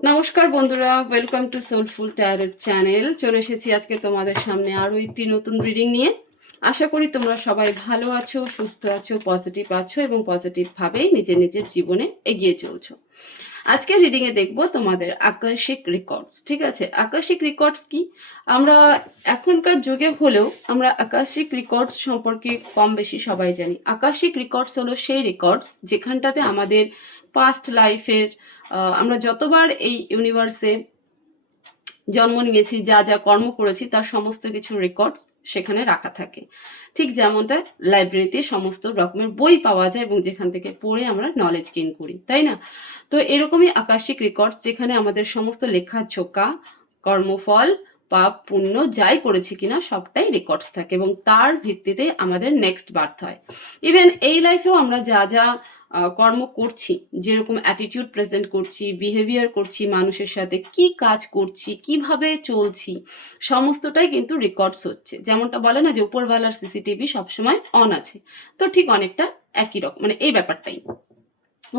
নমস্কার বন্ধুরা, welcome to soulful tarot channel. চলে এসেছি আজকে তোমাদের সামনে আরও একটি নতুন রিডিং নিয়ে। আশা করি তোমরা সবাই ভালো আছো, সুস্থ আছো, পজিটিভ আছো এবং পজিটিভভাবেই নিজের নিজের জীবনে এগিয়ে চলছো। আজকে রিডিংয়ে দেখবো তোমাদের আকাশিক রেকর্ডস। ঠিক আছে, আকাশিক রেকর্ডস কি? আমরা এখনকার যুগে হলেও আমরা আকাশিক রেকর্ডস সম্পর্কে কম বেশি সবাই জানি। আকাশিক রেকর্ডস হলো সেই রেকর্ডস যেখানটাতে আমাদের পাস্ট লাইফের আমরা যতবার এই ইউনিভার্সে জন্ম নিয়েছি, যা যা কর্ম করেছি তার সমস্ত কিছু রেকর্ডস সেখানে রাখা থাকে। ঠিক যেমনটা লাইব্রেরিতে সমস্ত রকমের বই পাওয়া যায় এবং যেখান থেকে পড়ে আমরা নলেজ গেইন করি, তাই না? তো এরকমই আকাশিক রেকর্ডস, যেখানে আমাদের সমস্ত লেখা ঝোঁকা, কর্মফল, পাপ পুণ্য যাই করেছি কিনা সবটাই রেকর্ডস থাকে এবং তার ভিত্তিতে আমাদের নেক্সট বার্থ হয়। ইভেন এই লাইফেও আমরা যা যা কর্ম করছি, যেরকম অ্যাটিটিউড প্রেজেন্ট করছি, বিহেভিয়ার করছি, মানুষের সাথে কি কাজ করছি, কিভাবে চলছি, সমস্তটাই কিন্তু রেকর্ডস হচ্ছে। যেমনটা বলে না যে উপরওয়ালার সিসিটিভি সবসময় অন আছে, তো ঠিক অনেকটা একই রকম, মানে এই ব্যাপারটাই।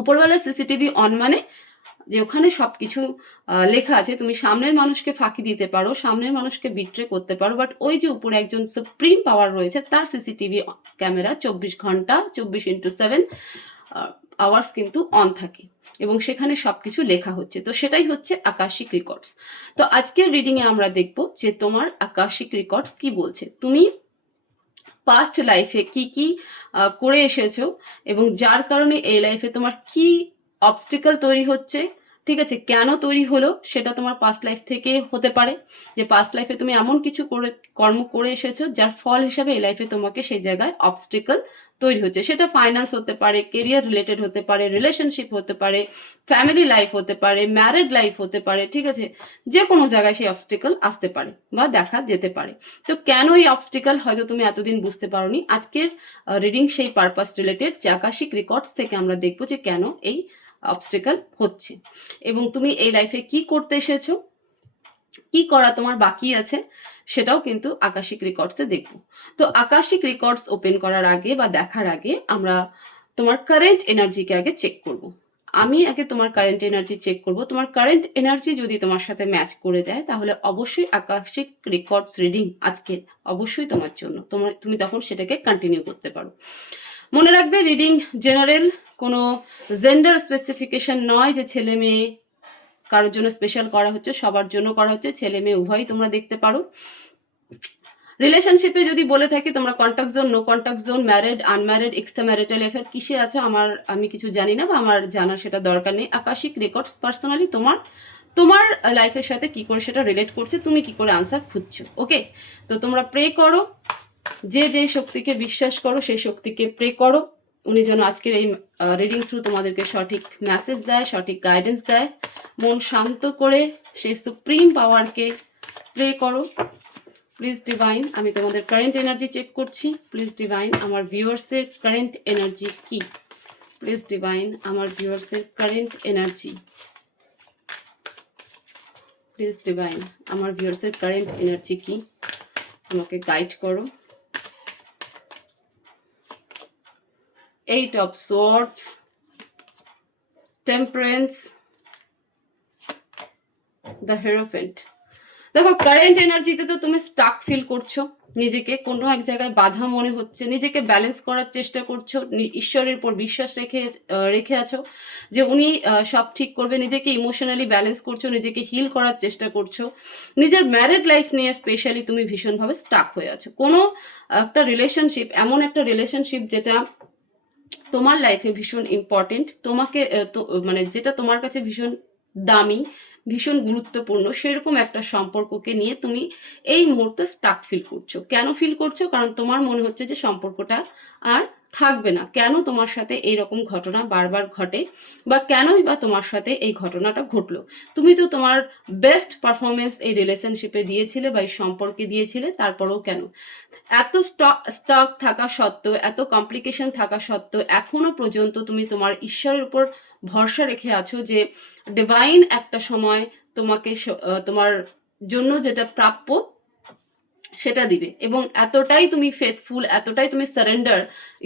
উপরওয়ালার সিসিটিভি অন মানে যে ওখানে সবকিছু লেখা আছে। তুমি সামনের মানুষকে ফাঁকি দিতে পারো, সামনের মানুষকে বিট্রে করতে পারো, বাট ওই যে উপরে একজন সুপ্রিম পাওয়ার রয়েছে, তার সিসিটিভি ক্যামেরা 24 ঘন্টা 24x7 আওয়ার্স কিন্তু অন থাকে এবং সেখানে সবকিছু লেখা হচ্ছে। তো সেটাই হচ্ছে আকাশিক রেকর্ডস। তো আজকের রিডিংয়ে আমরা দেখব যে তোমার আকাশিক রেকর্ডস কি বলছে, তুমি পাস্ট লাইফে কি কি করে এসেছো এবং যার কারণে এই লাইফে তোমার কি অবস্টিকল তৈরি হচ্ছে। ঠিক আছে, কেন তৈরি হলো সেটা তোমার পাস্ট লাইফ থেকে হতে পারে, যে পাস্ট লাইফে তুমি এমন কিছু করে কর্ম করে এসেছো যার ফল হিসাবে এই লাইফে তোমাকে সেই জায়গায় অবস্টিকল তৈরি হচ্ছে। সেটা ফাইন্যান্স হতে পারে, কেরিয়ার রিলেটেড হতে পারে, রিলেশনশিপ হতে পারে, ফ্যামিলি লাইফ হতে পারে, ম্যারিড লাইফ হতে পারে। ঠিক আছে, যে কোনো জায়গায় সেই অবস্টিকল আসতে পারে বা দেখা যেতে পারে। তো কেন এই অবস্টিকল হয়তো তুমি এতদিন বুঝতে পারোনি। আজকের রিডিং সেই পারপাস রিলেটেড, যে আকাশিক রেকর্ডস থেকে আমরা দেখবো যে কেন এই অবস্টিকল হচ্ছে এবং তুমি এই লাইফে কি করতে এসেছো, কি করা তোমার বাকি আছে, সেটাও কিন্তু আকাশিক রেকর্ডসে দেখবো। তো আকাশিক রেকর্ডস ওপেন করার আগে বা দেখার আগে আমরা তোমার কারেন্ট এনার্জিকে আগে চেক করব। আমি আগে তোমার কারেন্ট এনার্জি চেক করব। তোমার কারেন্ট এনার্জি যদি তোমার সাথে ম্যাচ করে যায় তাহলে অবশ্যই আকাশিক রেকর্ডস রিডিং আজকে অবশ্যই তোমার জন্য, তুমি তখন সেটাকে কন্টিনিউ করতে পারো। মনে রাখবে, রিডিং জেনারেল, কোনো জেন্ডার স্পেসিফিকেশন নয় যে ছেলে মেয়ে কারোর জন্য স্পেশাল করা হচ্ছে, সবার জন্য করা হচ্ছে, ছেলে মেয়ে উভয়ই তোমরা দেখতে পারো। রিলেশনশিপে যদি বলে থাকি তোমরা contact zone, no contact zone, married, unmarried, extra marital affair কিসে আছো আমি কিছু জানি না বা আমার জানার সেটা দরকার নেই। আকাশিক রেকর্ডস পার্সোনালি তোমার তোমার লাইফের সাথে কি করে সেটা রিলেট করছে, তুমি কি করে আনসার খুঁজছো। ওকে, তো তোমরা প্রে করো, যে যে শক্তিকে বিশ্বাস করো সেই শক্তিকে প্রে করো, উনি যেন আজকের এই রিডিং থ্রু তোমাদেরকে সঠিক মেসেজ দেয়, সঠিক গাইডেন্স দেয়। মন শান্ত করে সেই সুপ্রিম পাওয়ারকে প্রে করো। প্লিজ ডিভাইন, আমি তোমাদের কারেন্ট এনার্জি চেক করছি। প্লিজ ডিভাইন, আমার ভিউয়ার্সের কারেন্ট এনার্জি কি? প্লিজ ডিভাইন, আমার ভিউয়ার্সের কারেন্ট এনার্জি। প্লিজ ডিভাইন, আমার ভিউয়ার্সের কারেন্ট এনার্জি কি? আমাকে গাইড করো। 8 of Swords, Temperance, the Hierophant। দেখো, কারেন্ট এনার্জিতে তো তুমি স্টাক ফিল করছো, নিজেকে কোনো এক জায়গায় বাধা মনে হচ্ছে, নিজেকে ব্যালেন্স করার চেষ্টা করছো, ঈশ্বরের উপর বিশ্বাস রেখে আছো যে উনি সব ঠিক করবে। নিজেকে ইমোশনালি ব্যালেন্স করছো, নিজেকে হিল করার চেষ্টা করছো। নিজের ম্যারিড লাইফ নিয়ে স্পেশালি তুমি ভীষণভাবে স্টাক হয়ে আছো। কোনো একটা রিলেশনশিপ, এমন একটা রিলেশনশিপ যেটা তোমার লাইফে ভীষণ ইম্পর্টেন্ট, তোমাকে মানে যেটা তোমার কাছে ভীষণ দামি, ভীষণ গুরুত্বপূর্ণ, সেরকম একটা সম্পর্ককে নিয়ে তুমি এই মুহূর্তে স্টাক ফিল করছো। কেন ফিল করছো? কারণ তোমার মনে হচ্ছে যে সম্পর্কটা আর থাকবে না। কেন তোমার সাথে এই রকম ঘটনা বারবার ঘটে বা কেনই বা তোমার সাথে এই ঘটনাটা ঘটলো? তুমি তো তোমার বেস্ট পারফরমেন্স এই রিলেশনশিপে দিয়েছিলে বা এই সম্পর্কে দিয়েছিলে, তারপরেও কেন এত স্টক থাকা সত্ত্বেও, এত কমপ্লিকেশন থাকা সত্ত্বেও এখনো পর্যন্ত তুমি তোমার ঈশ্বরের উপর ভরসা রেখে আছো যে ডিভাইন একটা সময় তোমাকে তোমার জন্য যেটা প্রাপ্য সেটা দিবে, এবং এতটাই তুমি ফেথফুল, এতটাই তুমি সারেন্ডার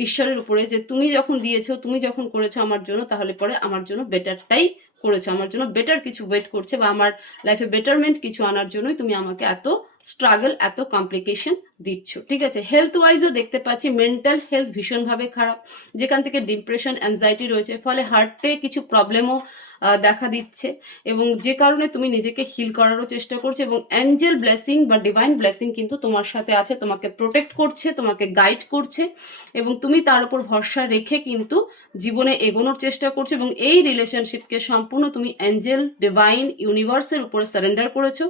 ঈশ্বরের উপরে যে তুমি যখন দিয়েছো, তুমি যখন করেছো আমার জন্য, তাহলে পরে আমার জন্য বেটারটাই করেছো, আমার জন্য বেটার কিছু ওয়েট করছে, বা আমার লাইফে বেটারমেন্ট কিছু আনার জন্যই তুমি আমাকে এত স্ট্রাগল, এত কমপ্লিকেশন দিচ্ছ। ঠিক আছে, হেলথ ওয়াইজও দেখতে পাচ্ছি মেন্টাল হেলথ ভীষণভাবে খারাপ, যেখান থেকে ডিপ্রেশন, অ্যাংজাইটি রয়েছে, ফলে হার্টে কিছু প্রবলেমও দেখা দিচ্ছে, এবং যে কারণে তুমি নিজেকে হিল করারও চেষ্টা করছো, এবং অ্যাঞ্জেল ব্লেসিং বা ডিভাইন ব্লেসিং কিন্তু তোমার সাথে আছে, তোমাকে প্রোটেক্ট করছে, তোমাকে গাইড করছে, এবং তুমি তার উপর ভরসা রেখে কিন্তু জীবনে এগোনোর চেষ্টা করছো, এবং এই রিলেশনশিপকে সম্পূর্ণ তুমি অ্যাঞ্জেল, ডিভাইন, ইউনিভার্সের উপরে সারেন্ডার করেছো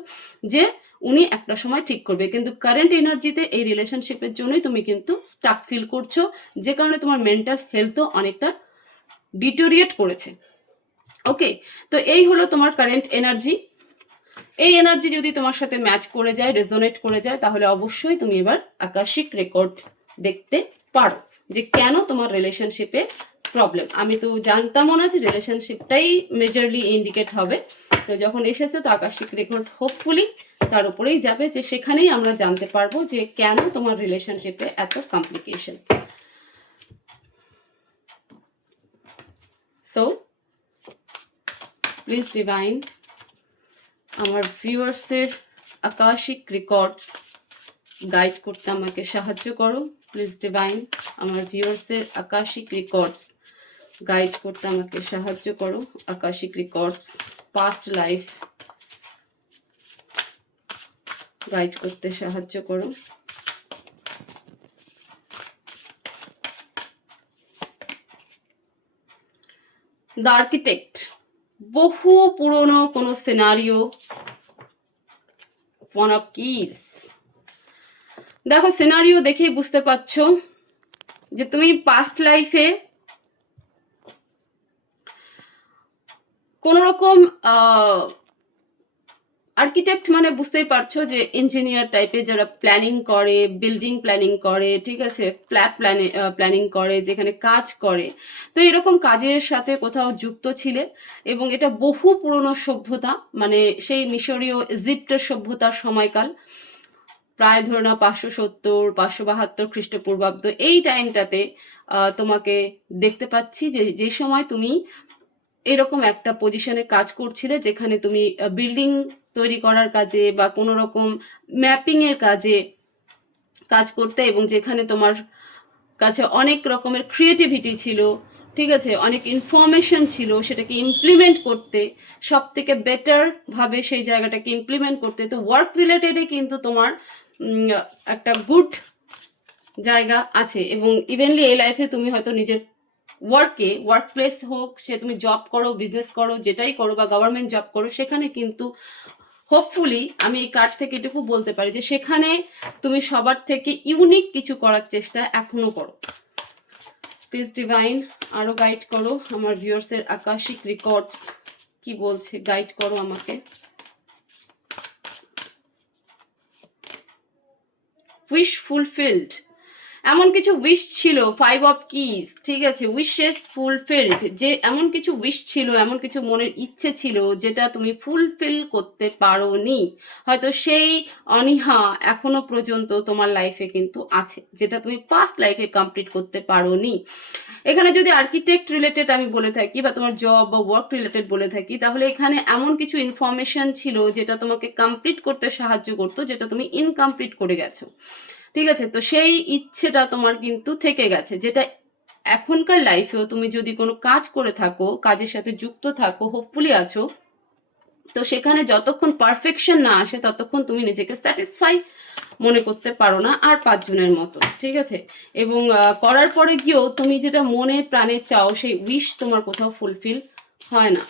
যে উনি একটা সময় ঠিক করবে। কিন্তু কারেন্ট এনার্জিতে এই রিলেশনশিপের জন্যই তুমি কিন্তু স্টাক ফিল করছো, যে কারণে তোমার মেন্টাল হেলথও অনেকটা ডিটোরিয়েট করেছে। ওকে, তো এই হলো তোমার কারেন্ট এনার্জি। এই এনার্জি যদি তোমার সাথে ম্যাচ করে যায়, রেজোনেট করে যায়, তাহলে অবশ্যই তুমি এবার আকাশিক রেকর্ড দেখতে পারো যে কেন তোমার রিলেশনশিপে প্রবলেম। আমি তো জানতামও না যে রিলেশনশিপটাই মেজরলি ইন্ডিকেট হবে, তো যখন এসেছে তো আকাশিক রেকর্ড হোপফুলি তার উপরেই যাবে, যে সেখানেই আমরা জানতে পারবো যে কেন তোমার রিলেশনশিপে এত কমপ্লিকেশন। সো প্লিজ ডিভাইন আমার ভিউয়ার্সের আকাশিক রেকর্ডস গাইড করতে আমাকে সাহায্য করো। প্লিজ ডিভাইন আমার ভিউয়ার্সের আকাশিক রেকর্ডস গাইড করতে আমাকে সাহায্য করো। আকাশিক রেকর্ডস পাস্ট লাইফ গাইড করতে সাহায্য করো। দ্য আর্কিটেক্ট, বহু পুরনো কোনো সিনারিও, ওয়ান অফ কিস। দেখো সিনারিও দেখেই বুঝতে পারছো যে তুমি পাস্ট লাইফে কোন রকম আর্কিটেক্ট মানে বুঝতেই পারছো যে ইঞ্জিনিয়ার টাইপের, যারা প্ল্যানিং করে, বিল্ডিং প্ল্যানিং করে, ঠিক আছে, ফ্ল্যাট প্ল্যানিং করে, যেখানে কাজ করে, তো এরকম কাজের সাথে কোথাও যুক্ত ছিলে, এবং এটা বহু পুরনো সভ্যতা, মানে সেই মিশরীয় ইজিপ্টের সভ্যতার সময়কাল, প্রায় ধরে নাও 570-572 খ্রিস্টপূর্বাব্দ, এই টাইমটাতে তোমাকে দেখতে পাচ্ছি যে যে সময় তুমি এরকম একটা পজিশনে কাজ করছিলে, যেখানে তুমি বিল্ডিং তৈরি করার কাজে বা কোনো রকম ম্যাপিং এর কাজে কাজ করতে, এবং যেখানে তোমার কাছে অনেক রকমের ক্রিয়েটিভিটি ছিল, ঠিক আছে, অনেক ইনফরমেশন ছিল, সেটাকে ইমপ্লিমেন্ট করতে, সব থেকে বেটার ভাবে সেই জায়গাটাকে ইমপ্লিমেন্ট করতে। তো ওয়ার্ক রিলেটেডে কিন্তু তোমার একটা গুড জায়গা আছে, এবং ইভেনলি এই লাইফে তুমি হয়তো নিজের ওয়ার্ক প্লেস হোক, সে তুমি জব করো, বিজনেস করো, যেটাই করো, বা গভর্নমেন্ট জব করো, সেখানে কিন্তু হোপফুলি আমি এই কার্ড থেকে এটুকু বলতে পারি যে সেখানে তুমি সবার থেকে ইউনিক কিছু করার চেষ্টা এখনো করো। প্লিজ ডিভাইন আরো গাইড করো আমার ভিউয়ার্সের আকাশিক রেকর্ডস কি বলছে, গাইড করো আমাকে। উইশ ফুলফিলড, এমন কিছু উইশ ছিল, 5 অফ কিস, ঠিক আছে, উইশেস ফুলফিলড, যে এমন কিছু উইশ ছিল, এমন কিছু মনের ইচ্ছে ছিল যেটা তুমি ফুলফিল করতে পারোনি, হয়তো সেই অনীহা এখনো পর্যন্ত তোমার লাইফে কিন্তু আছে, যেটা তুমি পাস্ট লাইফে কমপ্লিট করতে পারোনি। এখানে যদি আর্কিটেক্ট রিলেটেড আমি বলে থাকি, বা তোমার জব বা ওয়ার্ক রিলেটেড বলে থাকি, তাহলে এখানে এমন কিছু ইনফরমেশন ছিল যেটা তোমাকে কমপ্লিট করতে সাহায্য করতো, যেটা তুমি ইনকমপ্লিট করে গেছো, ঠিক আছে। তো সেই ইচ্ছেটা তোমার কিন্তু থেকে গেছে, যেটা এখনকার লাইফেও তুমি যদি কোনো কাজ করে থাকো, কাজের সাথে যুক্ত থাকো, হোপফুলি আছো, তো সেখানে যতক্ষণ পারফেকশন না আসে ততক্ষণ তুমি নিজেকে স্যাটিসফাই মনে করতে পারো না আর 5 জনের মতো, ঠিক আছে। এবং করার পরে গিয়েও তুমি যেটা মনে প্রাণে চাও, সেই উইশ তোমার কোথাও ফুলফিল হয় না।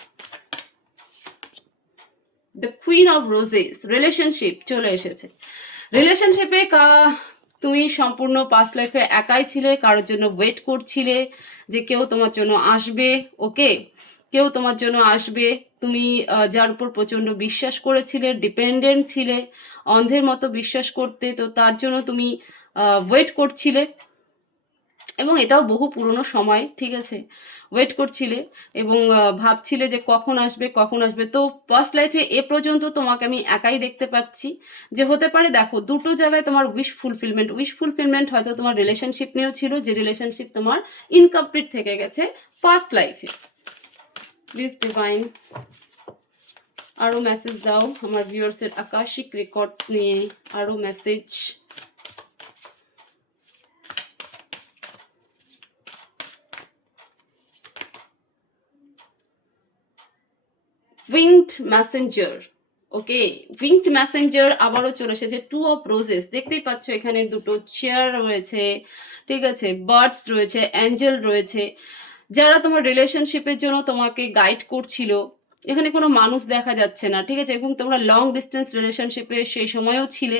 The queen of roses, relationship চলে এসেছে। রিলেশনশিপে তুমি সম্পূর্ণ পাস্ট লাইফে একাই ছিলে, কারোর জন্য ওয়েট করছিলে যে কেউ তোমার জন্য আসবে, ওকে, কেউ তোমার জন্য আসবে, তুমি যার উপর প্রচণ্ড বিশ্বাস করেছিলে, ডিপেন্ডেন্ট ছিলে, অন্ধের মতো বিশ্বাস করতে, তো তার জন্য তুমি ওয়েট করছিলে, এবং এটাও বহু পুরনো সময়, ঠিক আছে, ওয়েট করছিলে এবং ভাবছিলে যে কখন আসবে কখন আসবে। তো ফার্স্ট লাইফে এ পর্যন্ত তোমাকে আমি একাই দেখতে পাচ্ছি, যে হতে পারে দেখো দুটো জায়গায় তোমার উইশ ফুলফিলমেন্ট হয়তো তোমার রিলেশনশিপ নিয়েও ছিল, যে রিলেশনশিপ তোমার ইনকমপ্লিট থেকে গেছে ফার্স্ট লাইফে। প্লিজ ডিভাইন আরও মেসেজ দাও আমার ভিউয়ার্সের আকাশিক রেকর্ডস নিয়ে, আরও মেসেজ। উইংড মেসেঞ্জার, ওকে, উইংড মেসেঞ্জার আবারও চলে এসেছে। 2 অফ রোজেস, দেখতেই পাচ্ছ এখানে দুটো চেয়ার রয়েছে, ঠিক আছে, বার্ডস রয়েছে, অ্যাঞ্জেল রয়েছে। যারা তোমার রিলেশনশিপের জন্য তোমাকে গাইড করছিল, এখানে কোনো মানুষ দেখা যাচ্ছে না, ঠিক আছে, এবং তোমরা লং ডিস্টেন্স রিলেশনশিপে সেই সময়ও ছিলে,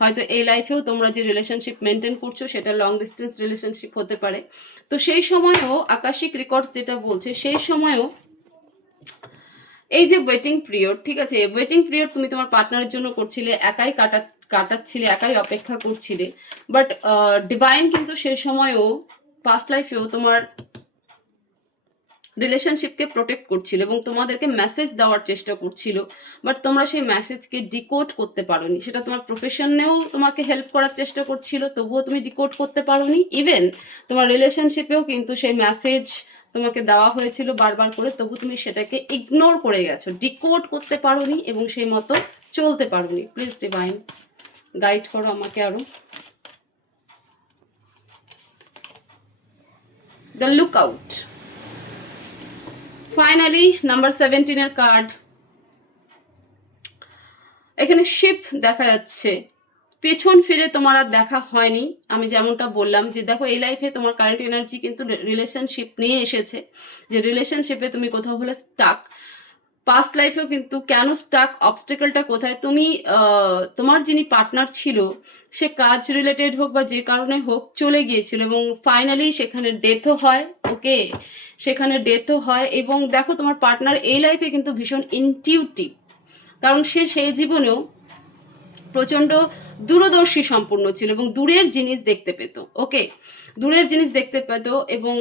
হয়তো এই লাইফেও তোমরা যে রিলেশনশিপ মেনটেন করছো সেটা লং ডিস্টেন্স রিলেশনশিপ হতে পারে। তো সেই সময়ও আকাশিক রেকর্ডস যেটা বলছে, সেই সময়ও এই যে ওয়েটিং পিরিয়ড, ঠিক আছে, ওয়েটিং পিরিয়ড তুমি তোমার পার্টনারের জন্য করছিলে, একাই কাটাচ্ছিলে, একাই অপেক্ষা করছিলে, বাট ডিভাইন কিন্তু সেই সময়ও পাস্ট লাইফেও তোমার রিলেশনশিপকে প্রোটেক্ট করছিল এবং তোমাদেরকে মেসেজ দেওয়ার চেষ্টা করছিল, বাট তোমরা সেই মেসেজকে ডিকোড করতে পারোনি। সেটা তোমার প্রফেশনেও তোমাকে হেল্প করার চেষ্টা করছিল, তবুও তুমি ডিকোড করতে পারোনি। ইভেন তোমার রিলেশনশিপেও কিন্তু সেই মেসেজ তোমাকে দেওয়া হয়েছিল বারবার করে, তবু তুমি সেটাকে ইগনোর করে গেছো, ডিকোড করতে পারোনি এবং সেই মতো চলতে পারোনি। প্লিজ ডিভাইন গাইড করো আমাকে আরো। The look out, finally number 17 এর কার্ড। এখানে শিপ দেখা যাচ্ছে, পেছন ফিরে তোমার আর দেখা হয়নি। আমি যেমনটা বললাম যে দেখো এই লাইফে তোমার কারেন্ট এনার্জি কিন্তু রিলেশনশিপ নিয়ে এসেছে, যে রিলেশনশিপে তুমি কোথাও হলে স্টাক। পাস্ট লাইফেও কিন্তু কেন স্টাক, অবস্টেকলটা কোথায়, তুমি তোমার যিনি পার্টনার ছিল সে কাজ রিলেটেড হোক বা যে কারণে হোক চলে গিয়েছিল এবং ফাইনালি সেখানে ডেথও হয়, ওকে, সেখানে ডেথও হয়। এবং দেখো তোমার পার্টনার এই লাইফে কিন্তু ভীষণ ইনটিউটিভ, কারণ সে সেই জীবনেও প্রচণ্ড দূরদর্শী সম্পূর্ণ ছিল এবং দূরের জিনিস দেখতে পেত, ওকে, দূরের জিনিস দেখতে পেত। এবং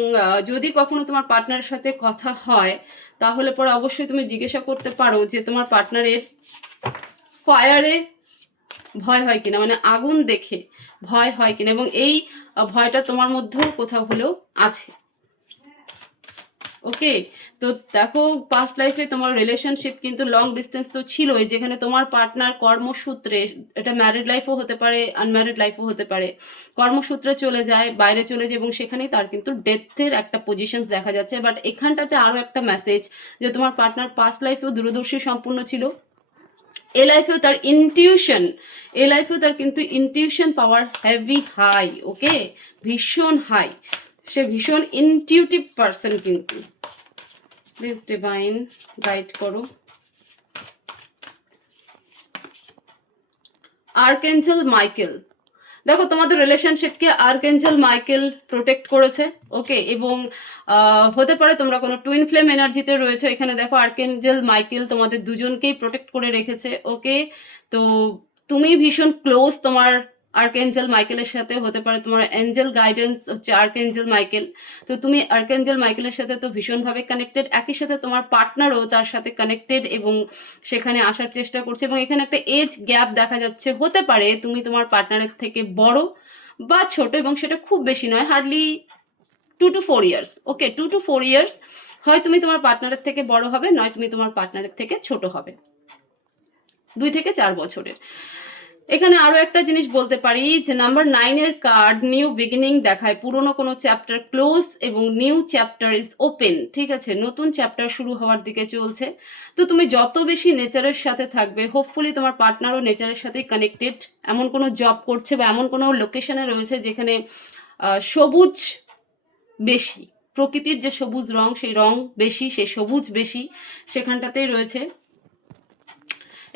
যদি কখনো তোমার পার্টনারের সাথে কথা হয় তাহলে পরে অবশ্যই তুমি জিজ্ঞাসা করতে পারো যে তোমার পার্টনারের ফায়ারে ভয় হয় কিনা, মানে আগুন দেখে ভয় হয় কিনা, এবং এই ভয়টা তোমার মধ্যেও কোথাও হলেও আছে, ওকে। তো দেখো পাস্ট লাইফে তোমার রিলেশনশিপ কিন্তু লং ডিস্টেন্স তো ছিলই, যেখানে তোমার পার্টনার কর্মসূত্রে, এটা ম্যারিড লাইফও হতে পারে আনম্যারিড লাইফও হতে পারে, কর্মসূত্রে চলে যায়, বাইরে চলে যায় এবং সেখানেই তার কিন্তু ডেথের একটা পজিশনস দেখা যাচ্ছে। বাট এখানটাতে আরও একটা মেসেজ যে তোমার পার্টনার পাস্ট লাইফেও দূরদর্শী সম্পূর্ণ ছিল, এ লাইফেও তার ইনটিউশন, এ লাইফেও তার কিন্তু ইনটিউশন পাওয়ার হেভি হাই, ওকে, ভীষণ হাই, সে ভীষণ ইনটিউটিভ পার্সন কিন্তু। প্লিজ ডিভাইন গাইড করো। আর্কএঞ্জেল মাইকেল, দেখো তোমাদের রিলেশনশিপকে আর্কএঞ্জেল মাইকেল প্রোটেক্ট করেছে, ওকে, এবং হতে পারে তোমরা কোনো টুইন ফ্লেম এনার্জিতে রয়েছে। এখানে দেখো আর্কএঞ্জেল মাইকেল তোমাদের দুজনকেই প্রোটেক্ট করে রেখেছে, ওকে। তো তুমি ভীষণ ক্লোজ তোমার আর্কএঞ্জেল মাইকেলের সাথে, হতে পারে তোমার অ্যাঞ্জেল গাইডেন্স হচ্ছে আর্কএঞ্জেল মাইকেল। তো তুমি আর্কএঞ্জেল মাইকেলের সাথে তো ভীষণভাবে কানেক্টেড, একই সাথে তোমার পার্টনারও তার সাথে কানেক্টেড এবং সেখানে আসার চেষ্টা করছে। এবং এখানে একটা এজ গ্যাপ দেখা যাচ্ছে, হতে পারে তুমি তোমার পার্টনারের থেকে বড় বা ছোট, এবং সেটা খুব বেশি নয়, hardly 2 to 4 years, okay, 2 to 4 years. হয় তুমি তোমার পার্টনারের থেকে বড় হবে, নয় তুমি তোমার পার্টনারের থেকে ছোট হবে, 2 থেকে 4 বছরের। এখানে আরো একটা জিনিস বলতে পারি যে নাম্বার 9 এর কার্ড নিউ বিগিনিং দেখায়, পুরনো কোনো চ্যাপ্টার ক্লোজ এবং নিউ চ্যাপ্টার ইজ ওপেন, ঠিক আছে, নতুন চ্যাপ্টার শুরু হওয়ার দিকে চলছে। তো তুমি যত বেশি নেচারের সাথে থাকবে, হোপফুলি তোমার পার্টনারও নেচারের সাথেই কানেক্টেড, এমন কোনো জব করছে বা এমন কোনো লোকেশনে রয়েছে যেখানে সবুজ বেশি, প্রকৃতির যে সবুজ রং সেই রং বেশি, সেই সবুজ বেশি সেখানটাতেই রয়েছে।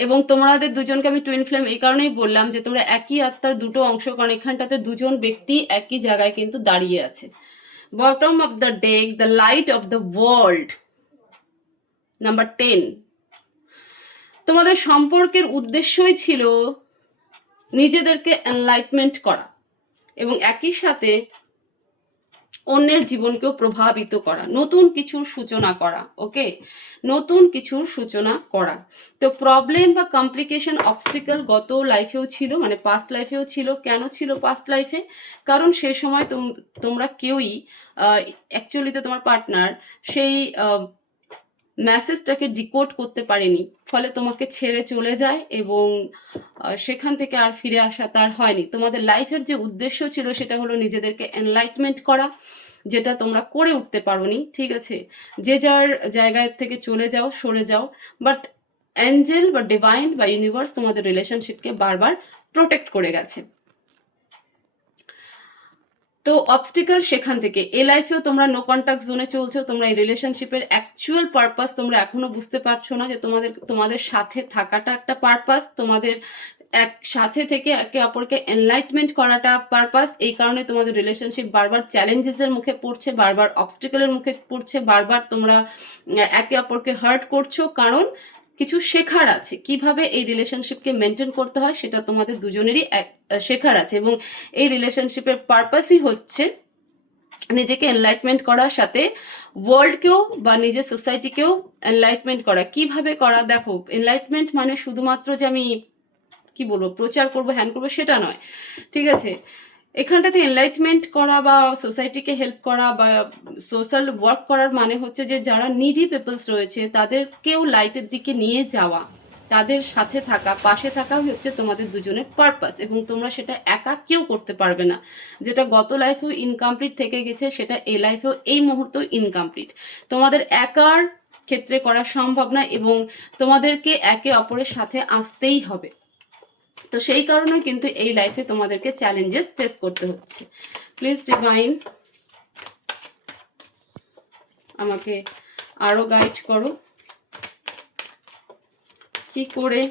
এবং তোমাদের দুজনকে আমি টুইন ফ্লেম এই কারণেই বললাম যে তোমরা একই আত্মার দুটো অংশ, কারণ এখানটাতে দুজন ব্যক্তি একই জায়গায় কিন্তু দাঁড়িয়ে আছে। Bottom of the deck, the light off the world, number 10। তোমাদের সম্পর্কের উদ্দেশ্যই ছিল নিজেদেরকে এনলাইটমেন্ট করা এবং একই সাথে অন্যের জীবনকেও প্রভাবিত করা, নতুন কিছুর সূচনা করা, ওকে, নতুন কিছুর সূচনা করা। তো প্রবলেম বা কমপ্লিকেশন, অবস্টিকল গত লাইফেও ছিল, মানে পাস্ট লাইফেও ছিল। কেন ছিল পাস্ট লাইফে? কারণ সেই সময় তোমরা কেউই অ্যাকচুয়ালিতে তোমার পার্টনার সেই মেসেজটাকে ডিকোড করতে পারেনি, ফলে তোমাকে ছেড়ে চলে যায় এবং সেখান থেকে আর ফিরে আসা তার হয়নি। তোমাদের লাইফের যে উদ্দেশ্য ছিল সেটা হলো নিজেদেরকে এনলাইটমেন্ট করা, যেটা তোমরা করে উঠতে পারোনি, ঠিক আছে। যে যার জায়গায় থেকে চলে যাও, সরে যাও, বাট অ্যাঞ্জেল বা ডিভাইন বা ইউনিভার্স তোমাদের রিলেশনশিপকে বারবার প্রোটেক্ট করে গেছে। তো অবস্টিকল সেখান থেকে এই লাইফেও তোমরা নো কন্ট্যাক্ট জোনে চলছো, তোমরা এই রিলেশনশিপের অ্যাকচুয়াল পারপাস তোমরা এখনো বুঝতে পারছো না, যে তোমাদের সাথে থাকাটা একটা পারপাস, তোমাদের এক সাথে থেকে একে অপরকে এনলাইটমেন্ট করাটা পারপাস। এই কারণে তোমাদের রিলেশনশিপ বারবার চ্যালেঞ্জেসের মুখে পড়ছে, বারবার অবস্টিকলের মুখে পড়ছে, বারবার তোমরা একে অপরকে হার্ট করছো, কারণ কিছু শেখার আছে, কিভাবে এই রিলেশনশিপকে মেনটেন করতে হয় সেটা তোমাদের দুজনেরই শেখার আছে। এবং এই রিলেশনশিপের পারপাসই হচ্ছে নিজেকে এনলাইটমেন্ট করার সাথে ওয়ার্ল্ডকেও বা নিজের সোসাইটিকেও এনলাইটমেন্ট করা। কিভাবে করা? দেখো, এনলাইটমেন্ট মানে শুধুমাত্র যে আমি কি বলবো প্রচার করবো, হ্যান করবো, সেটা নয়, ঠিক আছে। এখানটাতে এনলাইটমেন্ট করা বা সোসাইটিকে হেল্প করা বা সোশ্যাল ওয়ার্ক করার মানে হচ্ছে যে যারা নিডি পিপলস রয়েছে তাদেরকেও লাইটের দিকে নিয়ে যাওয়া, তাদের সাথে থাকা, পাশে থাকা হচ্ছে তোমাদের দুজনের পারপাস, এবং তোমরা সেটা একা কেউ করতে পারবে না। যেটা গত লাইফেও ইনকমপ্লিট থেকে গেছে সেটা এই লাইফেও এই মুহূর্তেও ইনকমপ্লিট, তোমাদের একার ক্ষেত্রে করা সম্ভব না, এবং তোমাদেরকে একে অপরের সাথে আসতেই হবে। তো সেই কারণে কিন্তু এই লাইফে তোমাদেরকে চ্যালেঞ্জেস ফেস করতে হচ্ছে। প্লিজ ডিভাইন আমাকে আরো গাইড করো, কি করে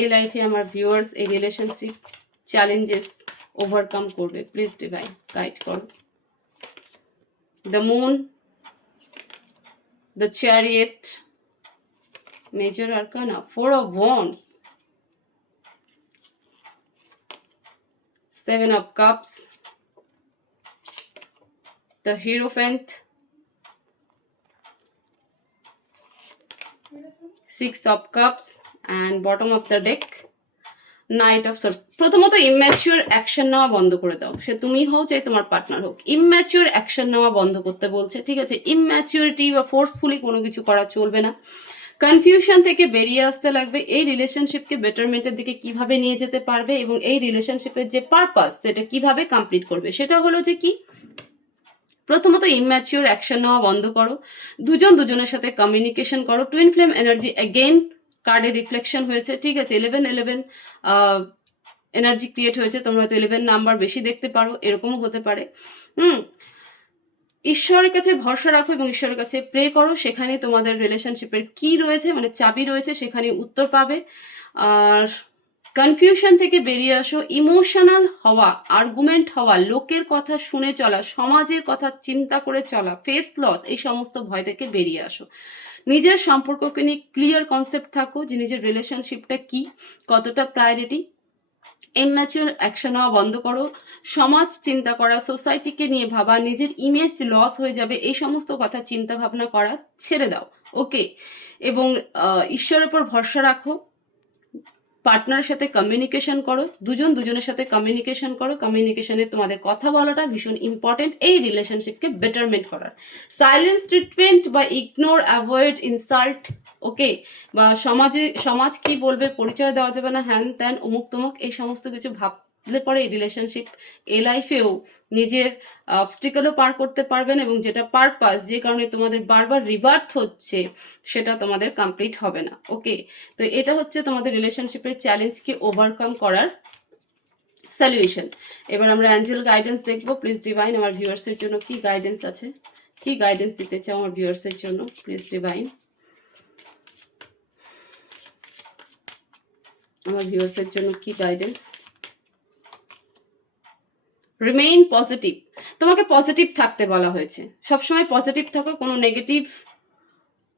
এই লাইফে আমার ভিউয়ার্স এই রিলেশনশিপ চ্যালেঞ্জেস ওভারকাম করবে। প্লিজ ডিভাইন গাইড করো। The moon, the chariot, major arcana, 4 of Wands, 7 of Cups, the Hierophant, 6 of Cups, and bottom of the deck, Knight of Swords. প্রথমত ইম্যাচিওর অ্যাকশন নেওয়া বন্ধ করে দাও, সে তুমি হও চাই তোমার পার্টনার হোক, ইম্যাচিওর অ্যাকশন নেওয়া বন্ধ করতে বলছে, ঠিক আছে। ইম্যাচিউরিটি বা ফোর্সফুলি কোনো কিছু করা চলবে না। কনফিউশন থেকে বেরিয়ে আসতে লাগবে, এই রিলেশনশিপকে বেটারমেন্টের দিকে কিভাবে নিয়ে যেতে পারবে এবং এই রিলেশনশিপের যে পারপাস সেটা কিভাবে কমপ্লিট করবে, সেটা হলো যে কি, প্রথমত ইম্যাচিওর অ্যাকশন নেওয়া বন্ধ করো, দুজনের সাথে কমিউনিকেশন করো। টুইন ফ্লেম এনার্জি অ্যাগেন কার্ডে রিফ্লেকশন হয়েছে, ঠিক আছে। 11 এনার্জি ক্রিয়েট হয়েছে, তোমরা হয়তো 11 নাম্বার বেশি দেখতে পারো, এরকমও হতে পারে। ঈশ্বরের কাছে ভরসা রাখো এবং ঈশ্বরের কাছে প্রে করো, সেখানে তোমাদের রিলেশনশিপের কি রয়েছে মানে চাবি রয়েছে, সেখানে উত্তর পাবে। আর কনফিউশন থেকে বেরিয়ে আসো, ইমোশনাল হওয়া, আর্গুমেন্ট হওয়া, লোকের কথা শুনে চলা, সমাজের কথা চিন্তা করে চলা, ফেস লস, এই সমস্ত ভয় থেকে বেরিয়ে আসো। নিজের সম্পর্ককে নিয়ে ক্লিয়ার কনসেপ্ট থাকো যে নিজের রিলেশনশিপটা কি, কতটা প্রায়োরিটি। ইম্যাচিওর অ্যাকশন নেওয়া বন্ধ করো, সমাজ চিন্তা করা, সোসাইটিকে নিয়ে ভাবা, নিজের ইমেজ লস হয়ে যাবে, এই সমস্ত কথা চিন্তা ভাবনা করা ছেড়ে দাও, ওকে। এবং ঈশ্বরের উপর ভরসা রাখো, পার্টনারের সাথে কমিউনিকেশন করো, দুজনের সাথে কমিউনিকেশন করো, কমিউনিকেশনে তোমাদের কথা বলাটা ভীষণ ইম্পর্টেন্ট এই রিলেশনশিপকে বেটারমেন্ট করার। সাইলেন্স ট্রিটমেন্ট বা ইগনোর, অ্যাভয়েড, ইনসাল্ট, ওকে, বা সমাজ কি বলবে, পরিচয় দেওয়া যাবে না, হ্যান ত্যান অমুক তমুক, এই সমস্ত কিছু ভাবলে পরে এই রিলেশনশিপ এই লাইফেও নিজের অবস্টিকেলও পার করতে পারবেন, এবং যেটা পারপাস, যে কারণে তোমাদের বারবার রিবার্থ হচ্ছে, সেটা তোমাদের কমপ্লিট হবে না, ওকে। তো এটা হচ্ছে তোমাদের রিলেশনশিপের চ্যালেঞ্জকে ওভারকাম করার সলিউশন। এবার আমরা অ্যাঞ্জেল গাইডেন্স দেখবো। প্লিজ ডিভাইন আমার ভিউয়ার্সের জন্য কি গাইডেন্স আছে, কি গাইডেন্স দিতে চাও আমার ভিউয়ার্সের জন্য, প্লিজ ডিভাইন আমার ভিউয়ার্সের জন্য কি গাইডেন্স। রিমেইন পজিটিভ, তোমাকে পজিটিভ থাকতে বলা হয়েছে, সবসময় পজিটিভ থাকো, কোনো নেগেটিভ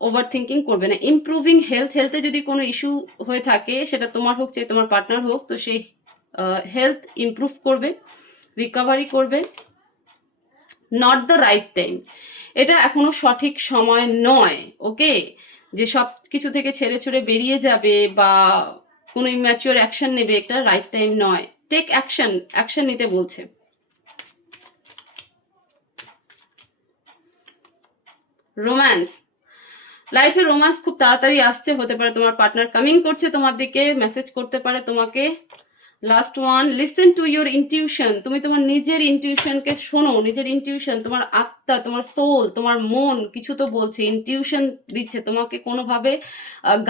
ওভার থিঙ্কিং করবে না। ইমপ্রুভিং হেলথে যদি কোনো ইস্যু হয়ে থাকে, সেটা তোমার হোক চাই তোমার পার্টনার হোক, তো সেই হেলথ ইমপ্রুভ করবে, রিকভারি করবে। নট দ্য রাইট টাইম, এটা এখনো সঠিক সময় নয়, ওকে। যে সব কিছু থেকে ছেড়ে ছুড়ে বেরিয়ে যাবে বা কোনো ইম্যাচিওর অ্যাকশন নেবে, এটা রাইট টাইম নয়। টেক অ্যাকশন নিতে বলছে। রোম্যান্স, লাইফে রোম্যান্স খুব তাড়াতাড়ি আসছে, হতে পারে তোমার পার্টনার কামিং করছে তোমার দিকে, মেসেজ করতে পারে তোমাকে। Last one, listen to your intuition. তুমি তোমার নিজের ইনটিউশনকে শোনো, নিজের ইনটিউশন, তোমার আত্মা, তোমার সোল, তোমার মন কিছু তো বলছে, ইনটিউশন দিচ্ছে তোমাকে, কোনোভাবে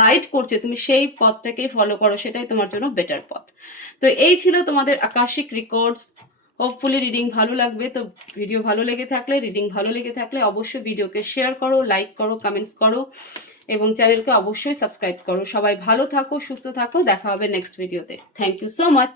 গাইড করছে, তুমি সেই পথটাকেই ফলো করো, সেটাই তোমার জন্য বেটার পথ। তো এই ছিল তোমাদের আকাশিক রেকর্ডস। হোপফুলি রিডিং ভালো লাগবে। তো ভিডিও ভালো লেগে থাকলে, রিডিং ভালো লেগে থাকলে অবশ্যই ভিডিওকে শেয়ার করো, লাইক করো, কমেন্টস করো এবং চ্যানেলকে অবশ্যই সাবস্ক্রাইব করো। সবাই ভালো থাকো, সুস্থ থাকো, দেখা হবে নেক্সট ভিডিওতে। Thank you so much.